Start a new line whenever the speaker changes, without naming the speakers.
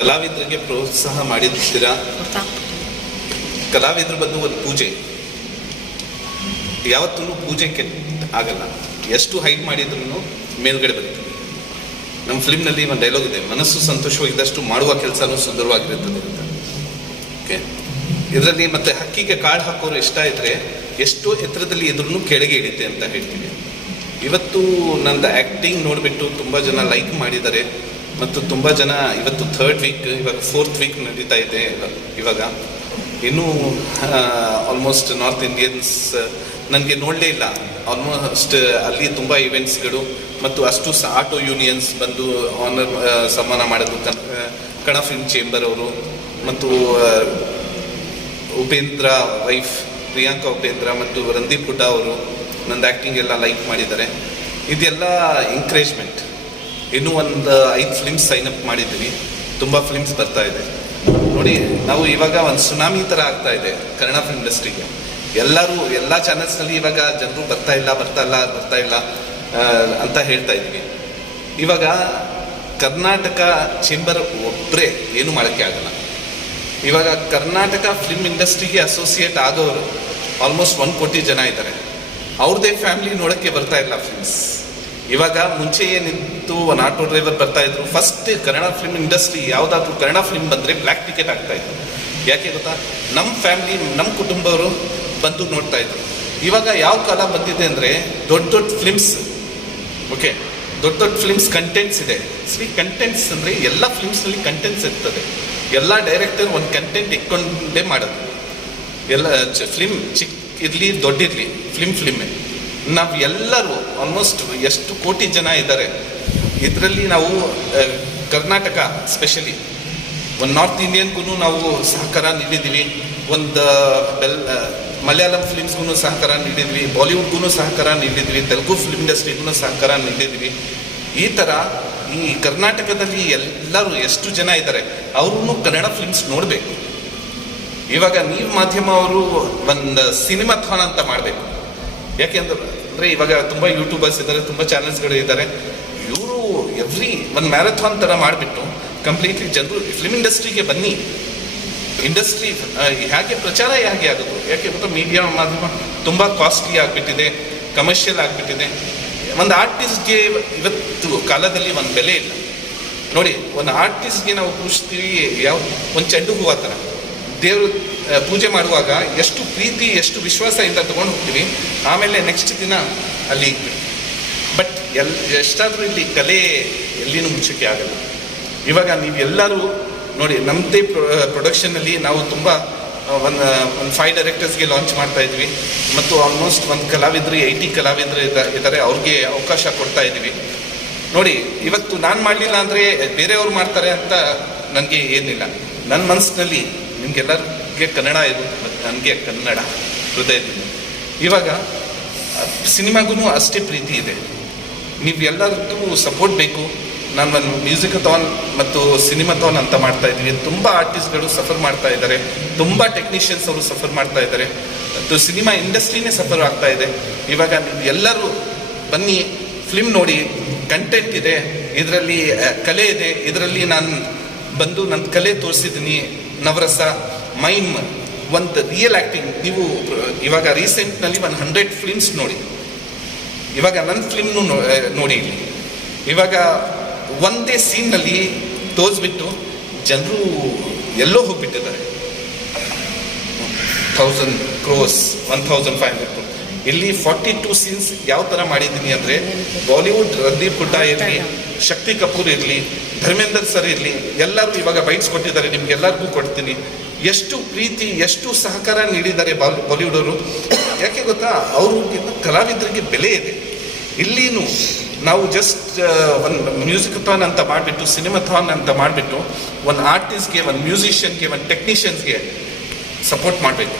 ಕಲಾವಿದರಿಗೆ ಪ್ರೋತ್ಸಾಹ ಮಾಡಿದ್ದೀರಾ ಕಲಾವಿದ್ರ ಬಂದು ಒಂದು ಪೂಜೆ. ಯಾವತ್ತೂ ಪೂಜೆ ಕೆಟ್ಟ ಆಗಲ್ಲ. ಎಷ್ಟು ಹೈಟ್ ಮಾಡಿದ್ರು ಮೇಲ್ಗಡೆ ಬರುತ್ತೆ ನಮ್ಮ ಫಿಲ್ಮ್ನಲ್ಲಿ ಒಂದು ಡೈಲಾಗ್ ಇದೆ ಮನಸ್ಸು ಸಂತೋಷವಾಗಿದ್ದಷ್ಟು ಮಾಡುವ ಕೆಲಸನೂ ಸುಂದರವಾಗಿರುತ್ತದೆ ಅಂತ. ಓಕೆ ಇದರಲ್ಲಿ ಮತ್ತೆ ಹಕ್ಕಿಗೆ ಕಾಳು ಹಾಕೋರು ಇಷ್ಟ ಇದ್ರೆ ಎಷ್ಟು ಎತ್ತರದಲ್ಲಿ ಇದ್ರೂ ಕೆಳಗೆ ಇಡುತ್ತೆ ಅಂತ ಹೇಳ್ತೀವಿ ಇವತ್ತು ನಂದು ಆ್ಯಕ್ಟಿಂಗ್ ನೋಡಿಬಿಟ್ಟು ತುಂಬ ಜನ ಲೈಕ್ ಮಾಡಿದ್ದಾರೆ. ಮತ್ತು ತುಂಬ ಜನ ಇವತ್ತು ಥರ್ಡ್ ವೀಕ್ ಇವಾಗ ಫೋರ್ತ್ ವೀಕ್ ನಡೀತಾ ಇದೆ ಇವಾಗ. ಇನ್ನೂ ಆಲ್ಮೋಸ್ಟ್ ನಾರ್ತ್ ಇಂಡಿಯನ್ಸ್ ನನಗೆ ನೋಡಲೇ ಇಲ್ಲ. ಆಲ್ಮೋಸ್ಟ್ ಅಲ್ಲಿ ತುಂಬ ಇವೆಂಟ್ಸ್ಗಳು ಮತ್ತು ಅಷ್ಟು ಆಟೋ ಯೂನಿಯನ್ಸ್ ಬಂದು ಆನರ್ ಸನ್ಮಾನ ಮಾಡೋದು. ಕನ್- ಕಣ ಫಿಲ್ಮ್ ಚೇಂಬರ್ ಅವರು ಮತ್ತು ಉಪೇಂದ್ರ ವೈಫ್ ಪ್ರಿಯಾಂಕಾ ಉಪೇಂದ್ರ ಮತ್ತು ರಂದೀಪ್ ಹುಡ್ಡ ಅವರು ನಂದು ಆ್ಯಕ್ಟಿಂಗ್ ಎಲ್ಲ ಲೈಕ್ ಮಾಡಿದ್ದಾರೆ. ಇದೆಲ್ಲ ಎಂಕರೇಜ್ಮೆಂಟ್ ಇನ್ನೂ ಒಂದು ಐದು ಫಿಲ್ಮ್ಸ್ ಸೈನ್ ಅಪ್ ತುಂಬ ಫಿಲ್ಮ್ಸ್ ಬರ್ತಾ ಇದೆ. ನೋಡಿ, ನಾವು ಇವಾಗ ಒಂದು ಸುನಾಮಿ ಥರ ಆಗ್ತಾ ಇದೆ ಕನ್ನಡ ಫಿಲ್ಮ್ ಇಂಡಸ್ಟ್ರಿಗೆ ಎಲ್ಲರೂ, ಎಲ್ಲ ಚಾನೆಲ್ಸ್ನಲ್ಲಿ ಇವಾಗ ಜನರು ಬರ್ತಾ ಇಲ್ಲ ಬರ್ತಾ ಇಲ್ಲ ಬರ್ತಾ ಇಲ್ಲ ಅಂತ ಹೇಳ್ತಾ ಇದ್ವಿ. ಇವಾಗ ಕರ್ನಾಟಕ ಚೇಂಬರ್ ಒಬ್ಬರೇ ಏನು ಮಾಡೋಕ್ಕೆ ಆಗಲ್ಲ. ಇವಾಗ ಕರ್ನಾಟಕ ಫಿಲ್ಮ್ ಇಂಡಸ್ಟ್ರಿಗೆ ಅಸೋಸಿಯೇಟ್ ಆದವರು ಆಲ್ಮೋಸ್ಟ್ ಒನ್ ಕೋಟಿ ಜನ ಇದ್ದಾರೆ. ಅವ್ರದ್ದೇ ಫ್ಯಾಮಿಲಿ ನೋಡೋಕ್ಕೆ ಬರ್ತಾ ಇಲ್ಲ ಫಿಲ್ಮ್ಸ್ ಇವಾಗ ಮುಂಚೆ ಏನಿತ್ತು ಒಂದು ಆಟೋ ಡ್ರೈವರ್ ಬರ್ತಾ ಇದ್ರು. ಫಸ್ಟ್ ಕನ್ನಡ ಫಿಲ್ಮ್ ಇಂಡಸ್ಟ್ರಿ ಯಾವುದಾದ್ರೂ ಕನ್ನಡ ಫಿಲ್ಮ್ ಬಂದರೆ ಬ್ಲ್ಯಾಕ್ ಟಿಕೆಟ್ ಆಗ್ತಾ ಇತ್ತು ಯಾಕೆ ಗೊತ್ತಾ? ನಮ್ಮ ಫ್ಯಾಮಿಲಿ ನಮ್ಮ ಕುಟುಂಬವರು ಬಂದು ನೋಡ್ತಾ ಇದ್ರು. ಇವಾಗ ಯಾವ ಕಾಲ ಬಂದಿದೆ ಅಂದರೆ ದೊಡ್ಡ ದೊಡ್ಡ ಫಿಲ್ಮ್ಸ್ ಓಕೆ ದೊಡ್ಡ ದೊಡ್ಡ ಫಿಲ್ಮ್ಸ್ ಕಂಟೆಂಟ್ಸ್ ಇದೆ. ಸರಿ ಕಂಟೆಂಟ್ಸ್ ಅಂದರೆ ಎಲ್ಲ ಫಿಲ್ಮ್ಸ್ನಲ್ಲಿ ಕಂಟೆಂಟ್ಸ್ ಇರ್ತದೆ. ಎಲ್ಲ ಡೈರೆಕ್ಟರ್ ಒಂದು ಕಂಟೆಂಟ್ ಇಟ್ಕೊಂಡೇ ಮಾಡೋದು. ಎಲ್ಲ ಫಿಲ್ಮ್ ಚಿಕ್ಕ ಇರಲಿ ದೊಡ್ಡಿರಲಿ ಫಿಲ್ಮ್ ಫಿಲ್ಮೇ ನಾವು ಎಲ್ಲರೂ ಆಲ್ಮೋಸ್ಟ್ ಎಷ್ಟು ಕೋಟಿ ಜನ ಇದ್ದಾರೆ, ಇದರಲ್ಲಿ ನಾವು ಕರ್ನಾಟಕ ಸ್ಪೆಷಲಿ ಒಂದು ನಾರ್ತ್ ಇಂಡಿಯನ್ಗೂ ನಾವು ಸಹಕಾರ ನೀಡಿದ್ದೀವಿ ಒಂದು ಬೆಲ್ ಮಲಯಾಳಂ ಫಿಲ್ಮ್ಸ್ಗೂ ಸಹಕಾರ ನೀಡಿದ್ವಿ ಬಾಲಿವುಡ್ಗೂ ಸಹಕಾರ ನೀಡಿದ್ವಿ, ತೆಲುಗು ಫಿಲ್ಮ್ ಇಂಡಸ್ಟ್ರಿಗೂ ಸಹಕಾರ ನೀಡಿದ್ವಿ. ಈ ಥರ ಈ ಕರ್ನಾಟಕದಲ್ಲಿ ಎಲ್ಲರೂ ಎಷ್ಟು ಜನ ಇದ್ದಾರೆ ಅವ್ರೂ ಕನ್ನಡ ಫಿಲ್ಮ್ಸ್ ನೋಡಬೇಕು. ಇವಾಗ ನೀವು ಮಾಧ್ಯಮ ಅವರು ಒಂದು ಸಿನಿಮಾಥಾನ್ ಅಂತ ಮಾಡಬೇಕು. ಯಾಕೆಂದ್ರೆ ಅಂದರೆ ಇವಾಗ ತುಂಬ ಯೂಟ್ಯೂಬರ್ಸ್ ಇದ್ದಾರೆ, ತುಂಬ ಚಾನೆಲ್ಸ್ಗಳು ಇದ್ದಾರೆ. ಇವರು ಎವ್ರಿ ಒಂದು ಮ್ಯಾರಥಾನ್ ಥರ ಮಾಡಿಬಿಟ್ಟು ಕಂಪ್ಲೀಟ್ಲಿ ಜನರು ಫಿಲ್ಮ್ ಇಂಡಸ್ಟ್ರಿಗೆ ಬನ್ನಿ. ಇಂಡಸ್ಟ್ರಿ ಹೇಗೆ ಪ್ರಚಾರ ಹೇಗೆ ಆಗೋದು ಯಾಕೆ ಗೊತ್ತಾ? ಮೀಡಿಯಾ ಮಾಧ್ಯಮ ತುಂಬ ಕಾಸ್ಟ್ಲಿ ಆಗಿಬಿಟ್ಟಿದೆ ಕಮರ್ಷಿಯಲ್ ಆಗಿಬಿಟ್ಟಿದೆ. ಒಂದು ಆರ್ಟಿಸ್ಟ್ಗೆ ಇವತ್ತು ಕಾಲದಲ್ಲಿ ಒಂದು ಬೆಲೆ ಇಲ್ಲ. ನೋಡಿ, ಒಂದು ಆರ್ಟಿಸ್ಟ್ಗೆ ನಾವು ಕೂರಿಸ್ತೀವಿ, ಯಾವ, ಒಂದು ಚೆಂಡು ಹೂವು ಥರ. ದೇವರು ಪೂಜೆ ಮಾಡುವಾಗ ಎಷ್ಟು ಪ್ರೀತಿ, ಎಷ್ಟು ವಿಶ್ವಾಸ ವಿಶ್ವಾಸದಿಂದ ತಗೊಂಡು ಹೋಗ್ತೀವಿ, ಆಮೇಲೆ ನೆಕ್ಸ್ಟ್ ದಿನ ಅಲ್ಲಿ ಬಟ್ ಎಲ್, ಎಷ್ಟಾದರೂ ಇಲ್ಲಿ ಕಲೆ ಎಲ್ಲಿನೂ ಮುಚ್ಚಕ್ಕೆ ಆಗಲ್ಲ. ಇವಾಗ ನೀವು ಎಲ್ಲರೂ ನೋಡಿ, ನಮ್ಮದೇ ಪ್ರೊಡಕ್ಷನಲ್ಲಿ ನಾವು ತುಂಬ ಒಂದು ಒಂದು ಫೈವ್ ಡೈರೆಕ್ಟರ್ಸ್ಗೆ ಲಾಂಚ್ ಮಾಡ್ತಾ ಇದ್ವಿ. ಮತ್ತು ಆಲ್ಮೋಸ್ಟ್ ಒಂದು ಕಲಾವಿದರು ಏಯ್ಟಿ ಕಲಾವಿದರು ಇದ್ದ- ಇದ್ದಾರೆ, ಅವ್ರಿಗೆ ಅವಕಾಶ ಕೊಡ್ತಾ ಇದ್ದೀವಿ. ನೋಡಿ, ಇವತ್ತು ನಾನು ಮಾಡಲಿಲ್ಲ ಅಂದರೆ ಬೇರೆಯವ್ರು ಮಾಡ್ತಾರೆ ಅಂತ ನನಗೆ ಏನಿಲ್ಲ. ನನ್ನ ಮನಸ್ಸಿನಲ್ಲಿ ನಿಮ್ಗೆಲ್ಲರಿಗೆ ಕನ್ನಡ ಇದು, ಮತ್ತು ನನಗೆ ಕನ್ನಡ ಹೃದಯದಿಂದ ಇವಾಗ ಸಿನಿಮಾಗೂ ಅಷ್ಟೇ ಪ್ರೀತಿ ಇದೆ. ನೀವು ಎಲ್ಲರದ್ದು ಸಪೋರ್ಟ್ ಬೇಕು. ನಾನು ಒಂದು ಮ್ಯೂಸಿಕ್ ಥಾನ್ ಮತ್ತು ಸಿನಿಮಾ ಥಾನ್ ಅಂತ ಮಾಡ್ತಾ ಇದ್ದೀವಿ ತುಂಬ ಆರ್ಟಿಸ್ಟ್ಗಳು ಸಫರ್ ಮಾಡ್ತಾ ಇದ್ದಾರೆ. ತುಂಬ ಟೆಕ್ನಿಷಿಯನ್ಸ್ ಅವರು ಸಫರ್ ಮಾಡ್ತಾ ಇದ್ದಾರೆ. ಮತ್ತು ಸಿನಿಮಾ ಇಂಡಸ್ಟ್ರಿನೇ ಸಫರ್ ಆಗ್ತಾ ಇದೆ. ಇವಾಗ ಎಲ್ಲರೂ ಬನ್ನಿ ಫಿಲ್ಮ್ ನೋಡಿ. ಕಂಟೆಂಟ್ ಇದೆ. ಇದರಲ್ಲಿ ಕಲೆ ಇದೆ. ಇದರಲ್ಲಿ ನಾನು ಬಂದು ನನ್ನ ಕಲೆ ತೋರಿಸಿದ್ದೀನಿ. ನವರಸ, ಮೈಮ್, ಒಂದು ರಿಯಲ್ ಆ್ಯಕ್ಟಿಂಗ್ ನೀವು, ಇವಾಗ ರೀಸೆಂಟ್ನಲ್ಲಿ ಒಂದು ಹಂಡ್ರೆಡ್ ಫಿಲ್ಮ್ಸ್ ನೋಡಿ. ಇವಾಗ ನನ್ನ ಫಿಲ್ಮ್ನು ನೋಡಿ ಇಲ್ಲಿ. ಇವಾಗ ಒಂದೇ ಸೀನ್ನಲ್ಲಿ ತೋರಿಸ್ಬಿಟ್ಟು ಜನರು ಎಲ್ಲೋ ಹೋಗ್ಬಿಟ್ಟಿದ್ದಾರೆ. Thousand crores one thousand five hundred ಇಲ್ಲಿ ಫಾರ್ಟಿ ಟೂ ಸೀನ್ಸ್ ಯಾವ ಥರ ಮಾಡಿದ್ದೀನಿ ಅಂದರೆ ಬಾಲಿವುಡ್ ರಂದೀಪ್ ಹುಡ್ಡಾ ಇರಲಿ ಶಕ್ತಿ ಕಪೂರ್ ಇರಲಿ ಧರ್ಮೇಂದರ್ ಸರ್ ಇರಲಿ, ಎಲ್ಲರೂ ಇವಾಗ ಬೈಟ್ಸ್ ಕೊಟ್ಟಿದ್ದಾರೆ, ನಿಮ್ಗೆಲ್ಲರಿಗೂ ಕೊಡ್ತೀನಿ. ಎಷ್ಟು ಪ್ರೀತಿ, ಎಷ್ಟು ಸಹಕಾರ ನೀಡಿದ್ದಾರೆ ಬಾಲ್ ಬಾಲಿವುಡ್ ಅವರು. ಯಾಕೆ ಗೊತ್ತಾ? ಅವ್ರಿಗಿಂತ ಕಲಾವಿದರಿಗೆ ಬೆಲೆ ಇದೆ. ಇಲ್ಲಿನೂ ನಾವು ಜಸ್ಟ್ ಒಂದು ಮ್ಯೂಸಿಕ್ ಥಾನ್ ಅಂತ ಮಾಡಿಬಿಟ್ಟು ಸಿನಿಮಾಥಾನ್ ಅಂತ ಮಾಡಿಬಿಟ್ಟು, ಒಂದು ಆರ್ಟಿಸ್ಟ್ಗೆ ಒಂದು ಮ್ಯೂಸಿಷಿಯನ್ಗೆ ಒಂದು ಟೆಕ್ನಿಷಿಯನ್ಸ್ಗೆ ಸಪೋರ್ಟ್ ಮಾಡಬೇಕು.